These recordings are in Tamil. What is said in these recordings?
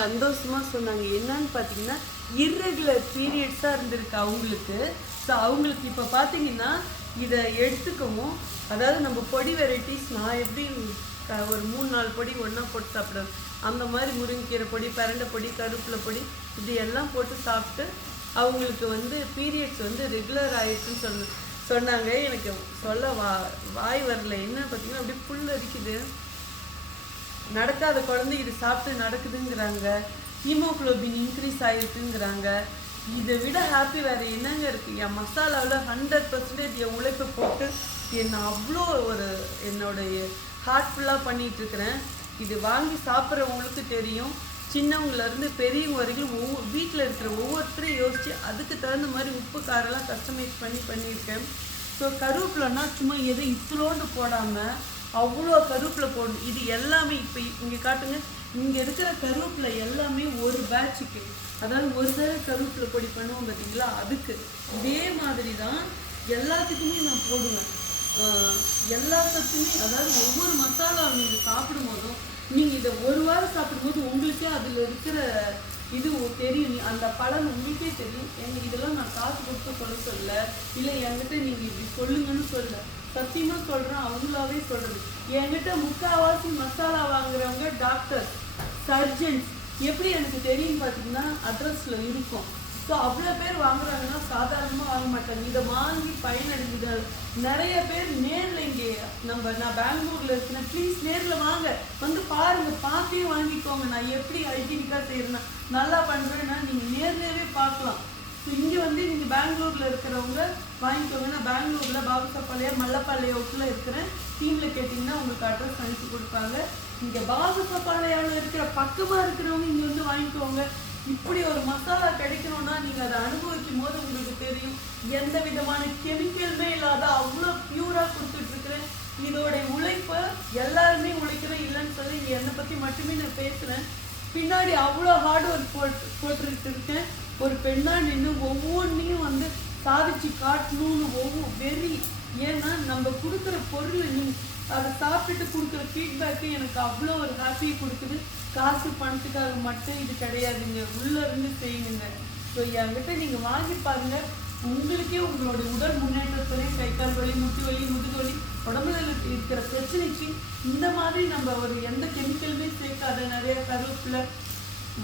சந்தோஷமாக சொன்னாங்க. என்னன்னு பார்த்தீங்கன்னா, இர்ரெகுலர் பீரியட்ஸாக இருந்திருக்கு அவங்களுக்கு. ஸோ அவங்களுக்கு இப்போ பார்த்தீங்கன்னா, இதை எடுத்துக்கவும், அதாவது நம்ம பொடி வெரைட்டிஸ் நான் எப்படி ஒரு 3-4 பொடி ஒன்றா போட்டு சாப்பிடுவேன். அந்த மாதிரி முருங்கைக்கீரை பொடி, பிரண்டை பொடி, கருவேப்பிலை பொடி இப்படி எல்லாம் போட்டு சாப்பிட்டு அவங்களுக்கு பீரியட்ஸ் ரெகுலர் ஆயிடுச்சுன்னு சொன்னாங்க. எனக்கு சொல்ல வாய் வரல. என்னன்னு பார்த்தீங்கன்னா, அப்படியே புல் அரிக்குது. நடக்காத குழந்தை இது சாப்பிட்டு நடக்குதுங்கிறாங்க. Haemoglobin increase ஆகிருக்குங்கிறாங்க. இதை விட ஹாப்பி வேறு என்னங்க இருக்குது? என் மசாலாவில் 100% என் உழைப்பை போட்டு என்னை அவ்வளோ என்னோடைய ஹார்ட்ஃபுல்லாக பண்ணிகிட்ருக்கிறேன். இது வாங்கி சாப்பிட்றவங்களுக்கு தெரியும். சின்னவங்கலேருந்து பெரியவங்க வரைக்கும் வீட்டில் இருக்கிற ஒவ்வொருத்தரையும் யோசித்து அதுக்கு தகுந்த மாதிரி உப்பு காரெல்லாம் கஸ்டமைஸ் பண்ணியிருக்கேன். ஸோ கருவேப்பிலைன்னா சும்மா எதை இத்தலோண்டு போடாமல் அவ்வளோ கருவேப்பிலை போடணும். இது எல்லாமே இப்போ இங்கே காட்டுங்க. இங்கே இருக்கிற கருவேப்பிலை எல்லாமே ஒரு பேட்சுக்கு, அதாவது ஒரு தடவை கருவேப்பிலை பொடி பண்ணுவோம் பார்த்தீங்களா, அதுக்கு இதே மாதிரி தான் எல்லாத்துக்குமே நான் போடுவேன். எல்லா சத்துமே, அதாவது ஒவ்வொரு மசாலாவை நீங்கள் சாப்பிடும் போதும், நீங்கள் இதை ஒரு வாரம் சாப்பிடும்போது உங்களுக்கே அதில் இருக்கிற இது தெரியும். அந்த பலன் உங்களுக்கே தெரியும். இதெல்லாம் நான் காசு கொடுத்து சொல்ல, இல்லை என்கிட்ட நீங்கள் இப்படி சொல்லுங்கன்னு சொல்ல, சத்தியமாக சொல்கிறேன். அவங்களாவே சொல்கிறது. என்கிட்ட முக்கால்வாசி மசாலா வாங்குறவங்க டாக்டர்ஸ், சர்ஜன்ஸ். எப்படி எனக்கு தெரியும் பார்த்தீங்கன்னா, அட்ரஸில் இருக்கும். ஸோ அவ்வளோ பேர் வாங்குறாங்கன்னா சாதாரணமாக வாங்க மாட்டாங்க. இதை வாங்கி பயனடைஞ்சது நிறைய பேர். நேரில் இங்கே நான் பெங்களூரில் இருக்கிறேன். ப்ளீஸ் நேரில் வாங்க, பாருங்கள், பார்த்தே வாங்கிக்கோங்க. நான் எப்படி ஹைஜீனிக்காக செய்கிறேன்னா, நல்லா பண்ணுறேன்னா நீங்கள் நேர்லேயே பார்க்கலாம். ஸோ இங்கே நீங்கள் பெங்களூரில் இருக்கிறவங்க வாங்கிக்கோங்க. நான் பெங்களூரில் பாபுசாப்பாளையம் மல்லப்பாளையத்தில் இருக்கிறேன். டீமில் கேட்டிங்கன்னா உங்களுக்கு அட்ரஸ் அனுப்பி கொடுப்பாங்க. இங்கே பாபுசாப்பாளையாவில் இருக்கிற பக்கமாக இருக்கிறவங்க இங்கே வாங்கிக்கோங்க. இப்படி ஒரு மசாலா கிடைக்கணும்னா நீங்கள் அதை அனுபவிக்கும் போது உங்களுக்கு தெரியும். எந்த விதமான கெமிக்கலுமே இல்லாத அவ்வளோ பியூராக கொடுத்துட்ருக்குறேன். இதோட உழைப்பை எல்லாருமே உழைக்கிறேன் இல்லைன்னு சொல்லி என்னை பற்றி மட்டுமே நான் பேசுகிறேன். பின்னாடி அவ்வளோ ஹார்ட் ஒர்க் போட்டுட்டு இருக்கேன். ஒரு பெண்ணாக நின்று ஒவ்வொன்றையும் சாதிச்சு காட்டணும்னு வெறி. ஏன்னா நம்ம கொடுக்குற பொருள் அதை சாப்பிட்டுட்டு கொடுக்குற ஃபீட்பேக்கு எனக்கு அவ்வளோ ஒரு ஹாப்பியை கொடுக்குது. காசு பணத்துக்காக மட்டும் இது கிடையாதுங்க, உள்ளேருந்து செய்யுங்க. ஸோ என்கிட்ட நீங்கள் வாங்கி பாருங்கள். உங்களுக்கே உங்களோட உடல் முன்னேற்றத்துலேயும் கை கால் வலி, முட்டு வலி, முதுகு வலி, உடம்புல இருக்கிற பிரச்சனைக்கு இந்த மாதிரி நம்ம எந்த கெமிக்கலுமே சேர்க்காத நிறைய கருவேப்பிலை,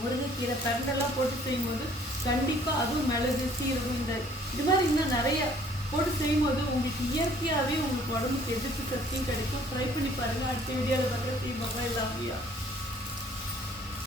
முருங்கைக்கீரை, பிரண்டெல்லாம் போட்டு செய்யும்போது கண்டிப்பாக அதுவும் மிளகு, சீரகம் இது மாதிரி இன்னும் நிறைய போட்டு செய்யும்போது உங்களுக்கு இயற்கையாகவே உங்களுக்கு உடம்புக்கு எதிர்ப்பு சக்தியும் கிடைக்கும். ட்ரை பண்ணி பாருங்கள். அடுத்த வீடியோவில் பார்க்குற செய்வாங்க எல்லாமே.